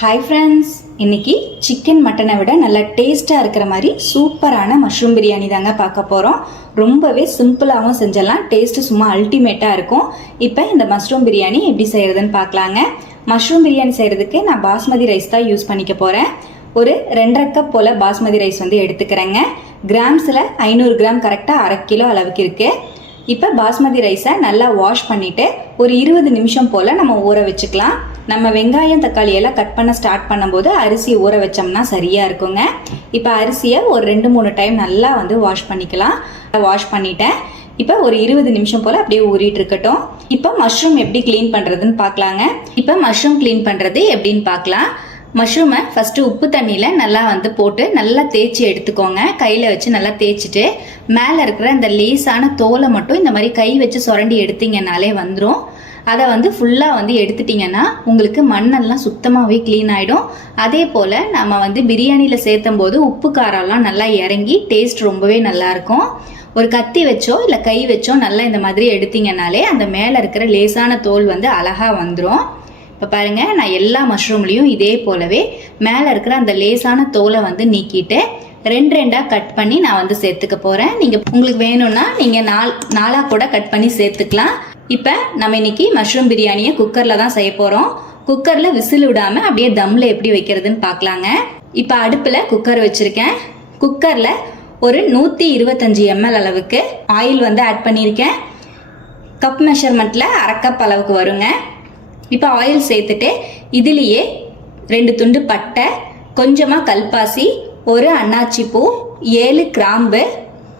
Hi friends, இன்னைக்கு chicken மட்டனை விட நல்ல டேஸ்ட்டாக இருக்கிற மாதிரி சூப்பரான மஷ்ரூம் பிரியாணி தாங்க பார்க்க போகிறோம். ரொம்பவே சிம்பிளாகவும் செஞ்சிடலாம், டேஸ்ட்டு சும்மா அல்டிமேட்டாக இருக்கும். இப்போ இந்த மஷ்ரூம் பிரியாணி எப்படி செய்கிறதுன்னு பார்க்கலாங்க. மஷ்ரூம் பிரியாணி செய்கிறதுக்கு நான் பாஸ்மதி ரைஸ் தான் யூஸ் பண்ணிக்க போகிறேன். ஒரு 2.5 கப் போல் பாஸ்மதி ரைஸ் எடுத்துக்கிறேங்க. கிராம்ஸில் 500 கிராம் கரெக்டாக 1/2 கிலோ அளவுக்கு இருக்குது. இப்போ பாஸ்மதி ரைஸை நல்லா வாஷ் பண்ணிவிட்டு ஒரு 20 நிமிஷம் போல் நம்ம ஊற வச்சுக்கலாம். நம்ம வெங்காயம் தக்காளி எல்லாம் கட் பண்ண ஸ்டார்ட் பண்ணும்போது அரிசி ஊற வச்சோம்னா சரியாக இருக்குங்க. இப்போ அரிசியை ஒரு 2-3 டைம் நல்லா வாஷ் பண்ணிக்கலாம். வாஷ் பண்ணிட்டேன். இப்போ ஒரு 20 நிமிஷம் போல் அப்படியே ஊறிட்டு இருக்கட்டும். இப்போ மஷ்ரூம் எப்படி க்ளீன் பண்ணுறதுன்னு பார்க்கலாங்க. இப்போ மஷ்ரூம் க்ளீன் பண்ணுறது எப்படின்னு பார்க்கலாம். மஷ்ரூமை ஃபஸ்ட்டு உப்பு தண்ணியில் நல்லா போட்டு நல்லா தேய்ச்சி எடுத்துக்கோங்க. கையில் வச்சு நல்லா தேய்ச்சிட்டு மேலே இருக்கிற இந்த லேசான தோலை மட்டும் இந்த மாதிரி கை வச்சு சுரண்டி எடுத்தீங்கன்னாலே வந்துடும். அதை ஃபுல்லாக எடுத்துட்டிங்கன்னா உங்களுக்கு மண்ணெல்லாம் சுத்தமாகவே க்ளீன் ஆகிடும். அதே போல் நம்ம பிரியாணியில் சேர்த்தும் போது உப்பு காரம்லாம் நல்லா இறங்கி டேஸ்ட் ரொம்பவே நல்லாயிருக்கும். ஒரு கத்தி வச்சோ இல்லை கை வச்சோ நல்லா இந்த மாதிரி எடுத்தீங்கன்னாலே அந்த மேலே இருக்கிற லேசான தோல் அழகாக வந்துடும். இப்போ பாருங்கள், நான் எல்லா மஷ்ரூம்லேயும் இதே போலவே மேலே இருக்கிற அந்த லேசான தோலை நீக்கிட்டு 2 கட் பண்ணி நான் சேர்த்துக்க போகிறேன். நீங்கள் உங்களுக்கு வேணும்னா நீங்கள் 4 கூட கட் பண்ணி சேர்த்துக்கலாம். இப்போ நம்ம இன்னைக்கு மஷ்ரூம் பிரியாணியை குக்கரில் தான் செய்ய போகிறோம். குக்கரில் விசில் விடாமல் அப்படியே தம்மில் எப்படி வைக்கிறதுன்னு பார்க்கலாங்க. இப்போ அடுப்பில் குக்கர் வச்சுருக்கேன். குக்கரில் ஒரு 125 ml அளவுக்கு ஆயில் ஆட் பண்ணியிருக்கேன். கப் மெஷர்மெண்ட்டில் 1/2 கப் அளவுக்கு வருங்க. இப்போ ஆயில் சேர்த்துட்டு இதுலேயே 2 துண்டு பட்டை, கொஞ்சமாக கல்பாசி, ஒரு அன்னாச்சி பூ, 7 கிராம்பு,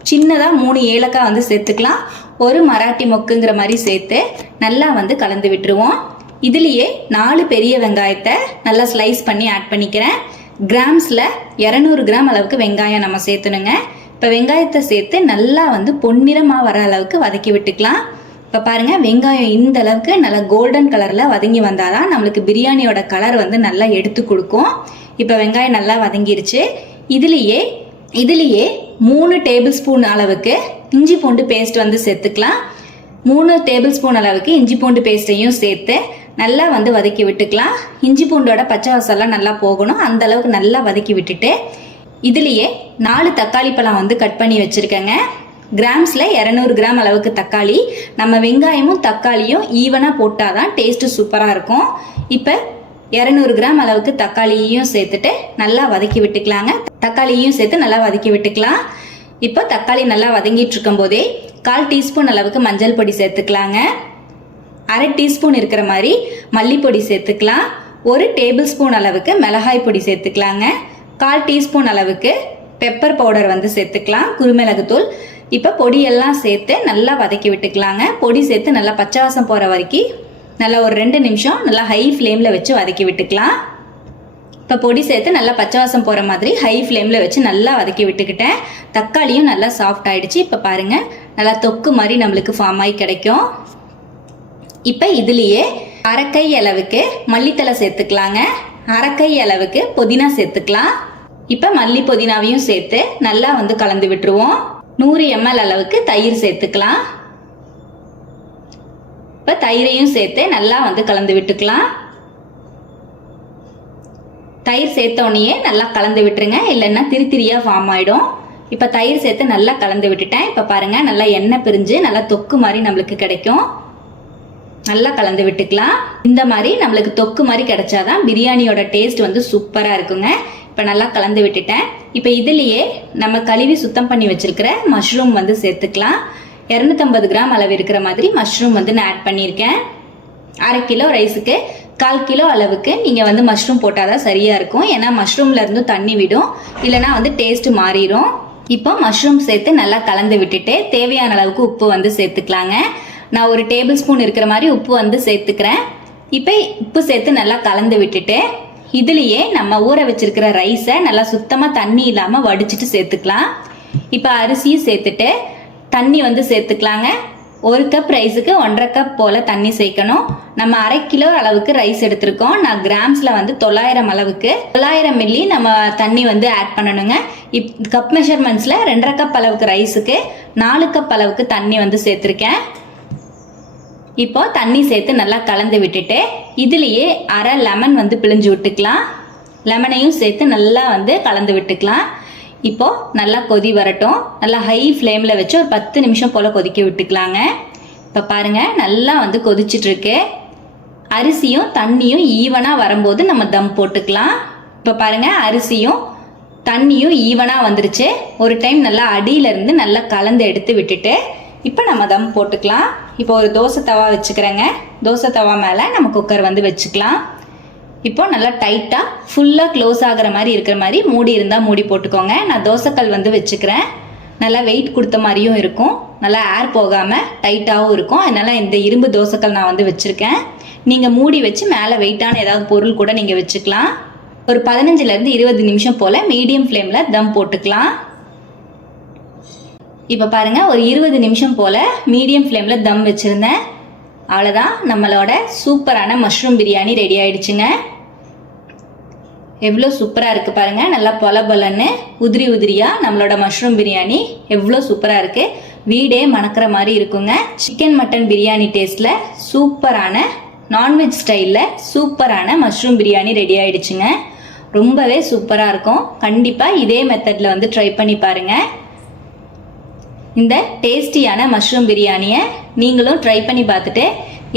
சின்னதாக 3 ஏலக்காய் சேர்த்துக்கலாம். ஒரு மராட்டி மொக்குங்கிற மாதிரி சேர்த்து நல்லா கலந்து விட்டுருவோம். இதுலேயே 4 பெரிய வெங்காயத்தை நல்லா ஸ்லைஸ் பண்ணி ஆட் பண்ணிக்கிறேன். கிராம்ஸில் 200 கிராம் அளவுக்கு வெங்காயம் நம்ம சேர்த்துணுங்க. இப்போ வெங்காயத்தை சேர்த்து நல்லா பொன்னிறமாக வர அளவுக்கு வதக்கி விட்டுக்கலாம். இப்போ பாருங்கள், வெங்காயம் இந்த அளவுக்கு நல்லா கோல்டன் கலரில் வதங்கி வந்தால் தான் நம்மளுக்கு பிரியாணியோட கலர் நல்லா எடுத்து கொடுக்கும். இப்போ வெங்காயம் நல்லா வதங்கிருச்சு. இதுலேயே 3 டேபிள் ஸ்பூன் அளவுக்கு இஞ்சி பூண்டு பேஸ்ட் சேர்த்துக்கலாம். 3 டேபிள் ஸ்பூன் அளவுக்கு இஞ்சி பூண்டு பேஸ்ட்டையும் சேர்த்து நல்லா வதக்கி விட்டுக்கலாம். இஞ்சி பூண்டோட பச்சை வாசம்லாம் நல்லா போகணும், அந்த அளவுக்கு நல்லா வதக்கி விட்டுட்டு இதுலேயே 4 தக்காளி பழம் கட் பண்ணி வச்சுருக்கேங்க. கிராம்ஸில் 200 கிராம் அளவுக்கு தக்காளி. நம்ம வெங்காயமும் தக்காளியும் ஈவனாக போட்டால் தான் டேஸ்ட்டு சூப்பராக இருக்கும். இப்போ 200 கிராம் அளவுக்கு தக்காளியையும் சேர்த்துட்டு நல்லா வதக்கி விட்டுக்கலாங்க. தக்காளியையும் சேர்த்து நல்லா வதக்கி விட்டுக்கலாம். இப்போ தக்காளி நல்லா வதங்கிட்டு இருக்கும் போதே 1/4 டீஸ்பூன் அளவுக்கு மஞ்சள் பொடி சேர்த்துக்கலாங்க. 1/2 டீஸ்பூன் இருக்கிற மாதிரி மல்லிப்பொடி சேர்த்துக்கலாம். 1 டேபிள் ஸ்பூன் அளவுக்கு மிளகாய் பொடி சேர்த்துக்கலாங்க. 1/4 டீஸ்பூன் அளவுக்கு பெப்பர் பவுடர் சேர்த்துக்கலாம், குருமிளகுத்தூள். இப்போ பொடியெல்லாம் சேர்த்து நல்லா வதக்கி விட்டுக்கலாங்க. பொடி சேர்த்து நல்லா பச்சை வாசம் போகிற வரைக்கும் நல்லா ஒரு 2 நிமிஷம் நல்லா ஹை ஃப்ளேமில் வச்சு வதக்கி விட்டுக்கலாம். இப்போ பொடி சேர்த்து நல்லா பச்சை வாசம் போகிற மாதிரி ஹை ஃப்ளேமில் வச்சு நல்லா வதக்கி விட்டுக்கிட்டேன். தக்காளியும் நல்லா சாஃப்ட் ஆகிடுச்சு. இப்போ பாருங்கள், நல்லா தொக்கு மாதிரி நம்மளுக்கு ஃபார்ம் ஆகி கிடைக்கும். இப்போ இதுலேயே 1/2 கை அளவுக்கு மல்லித்தலை சேர்த்துக்கலாங்க. 1/2 கை அளவுக்கு புதினா சேர்த்துக்கலாம். இப்போ மல்லி புதினாவையும் சேர்த்து நல்லா கலந்து விட்டுருவோம். 100 ml அளவுக்கு தயிர் சேர்த்துக்கலாம். இப்போ தயிரையும் சேர்த்து நல்லா கலந்து விட்டுக்கலாம். தயிர் சேர்த்தோடனே நல்லா கலந்து விட்டுருங்க, இல்லைன்னா திரியாக ஃபார்ம் ஆகிடும். இப்போ தயிர் சேர்த்து நல்லா கலந்து விட்டுட்டேன். இப்போ பாருங்கள், நல்லா எண்ணெய் பிரிஞ்சு நல்லா தொக்கு மாதிரி நம்மளுக்கு கிடைக்கும். நல்லா கலந்து விட்டுக்கலாம். இந்த மாதிரி நம்மளுக்கு தொக்கு மாதிரி கிடைச்சாதான் பிரியாணியோட டேஸ்ட் சூப்பராக இருக்குங்க. இப்போ நல்லா கலந்து விட்டுட்டேன். இப்போ இதுலேயே நம்ம கழுவி சுத்தம் பண்ணி வச்சிருக்கிற மஷ்ரூம் சேர்த்துக்கலாம். 250 கிராம் அளவு இருக்கிற மாதிரி மஷ்ரூம் நான் ஆட் பண்ணியிருக்கேன். 1/2 கிலோ ரைஸுக்கு 1/4 கிலோ அளவுக்கு நீங்கள் மஷ்ரூம் போட்டால் தான் சரியாக இருக்கும். ஏன்னா மஷ்ரூம்ல இருந்து தண்ணி விடும், இல்லைனா டேஸ்ட் மாறிடும். இப்போ மஷ்ரூம் சேர்த்து நல்லா கலந்து விட்டுட்டு தேவையான அளவுக்கு உப்பு சேர்த்துக்கலாங்க. நான் ஒரு டேபிள் ஸ்பூன் இருக்கிற மாதிரி உப்பு சேர்த்துக்கிறேன். இப்போ உப்பு சேர்த்து நல்லா கலந்து விட்டுட்டு இதுலேயே நம்ம ஊற வச்சிருக்கிற ரைஸை நல்லா சுத்தமாக தண்ணி இல்லாமல் வடிச்சிட்டு சேர்த்துக்கலாம். இப்போ அரிசியும் சேர்த்துட்டு தண்ணி சேர்த்துக்கலாங்க. 1 கப் ரைஸுக்கு 1/2 கப் போல் தண்ணி சேர்க்கணும். நம்ம 1/2 கிலோ அளவுக்கு ரைஸ் எடுத்திருக்கோம். நான் கிராம்ஸில் 900 அளவுக்கு 900 மில்லி நம்ம தண்ணி ஆட் பண்ணணுங்க. கப் மெஷர்மெண்ட்ஸில் 2.5 கப் அளவுக்கு ரைஸுக்கு 4 கப் அளவுக்கு தண்ணி சேர்த்துருக்கேன். இப்போ தண்ணி சேர்த்து நல்லா கலந்து விட்டுட்டு இதுலேயே அரை லெமன் வந்து பிழிஞ்சு விட்டுக்கலாம். லெமனையும் சேர்த்து நல்லா வந்து கலந்து விட்டுக்கலாம். இப்போ நல்லா கொதி வரட்டும். நல்லா ஹை ஃப்ளேமில் வச்சு ஒரு 10 நிமிஷம் போல் கொதிக்க விட்டுக்கலாங்க. இப்போ பாருங்கள் நல்லா வந்து கொதிச்சிட்ருக்கு. அரிசியும் தண்ணியும் ஈவனாக வரும்போது நம்ம தம் போட்டுக்கலாம். இப்போ பாருங்கள் அரிசியும் தண்ணியும் ஈவனாக வந்துருச்சு. ஒரு டைம் நல்லா அடியிலேருந்து நல்லா கலந்து எடுத்து விட்டுட்டு இப்போ நம்ம தம் போட்டுக்கலாம். இப்போ ஒரு தோசை தவா வச்சுக்கிறேங்க. தோசை தவா மேலே நம்ம குக்கர் வந்து வச்சுக்கலாம். இப்போ நல்லா டைட்டாக ஃபுல்லாக க்ளோஸ் ஆகிற மாதிரி இருக்கிற மாதிரி மூடி இருந்தால் மூடி போட்டுக்கோங்க. நான் தோசைக்கல் வந்து வச்சுக்கிறேன். நல்லா வெயிட் கொடுத்த மாதிரியும் இருக்கும், நல்லா ஏர் போகாமல் டைட்டாகவும் இருக்கும். அதனால் இந்த இரும்பு தோசைக்கல் நான் வந்து வச்சுருக்கேன். நீங்கள் மூடி வச்சு மேலே வெயிட்டான ஏதாவது பொருள் கூட நீங்கள் வச்சுக்கலாம். ஒரு 15லேருந்து 20 நிமிஷம் போல் மீடியம் ஃப்ளேமில் தம் போட்டுக்கலாம். இப்போ பாருங்கள் ஒரு 20 நிமிஷம் போல் மீடியம் ஃப்ளேமில் தம் வச்சுருந்தேன். அவ்வளோதான், நம்மளோட சூப்பரான மஷ்ரூம் பிரியாணி ரெடி ஆயிடுச்சுங்க. எவ்வளோ சூப்பராக இருக்குது பாருங்கள். நல்லா பொல பொலன்னு உதிரி உதிரியாக நம்மளோட மஷ்ரூம் பிரியாணி எவ்வளோ சூப்பராக இருக்குது. வீடே மணக்கிற மாதிரி இருக்குங்க. சிக்கன் மட்டன் பிரியாணி டேஸ்ட்டில் சூப்பரான நான்வெஜ் ஸ்டைலில் சூப்பரான மஷ்ரூம் பிரியாணி ரெடி ஆயிடுச்சுங்க. ரொம்பவே சூப்பராக இருக்கும். கண்டிப்பாக இதே மெத்தடில் வந்து ட்ரை பண்ணி பாருங்கள். இந்த டேஸ்டியான மஷ்ரூம் பிரியாணியை நீங்களும் ட்ரை பண்ணி பார்த்துட்டு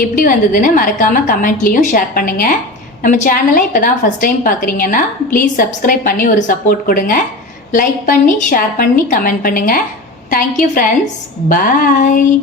எப்படி வந்ததுன்னு மறக்காமல் கமெண்ட்லேயும் ஷேர் பண்ணுங்கள். நம்ம சேனலை இப்போ தான் ஃபஸ்ட் டைம் பார்க்குறீங்கன்னா ப்ளீஸ் சப்ஸ்கிரைப் பண்ணி ஒரு சப்போர்ட் கொடுங்க. லைக் பண்ணி ஷேர் பண்ணி கமெண்ட் பண்ணுங்கள். Thank you friends. பாய்.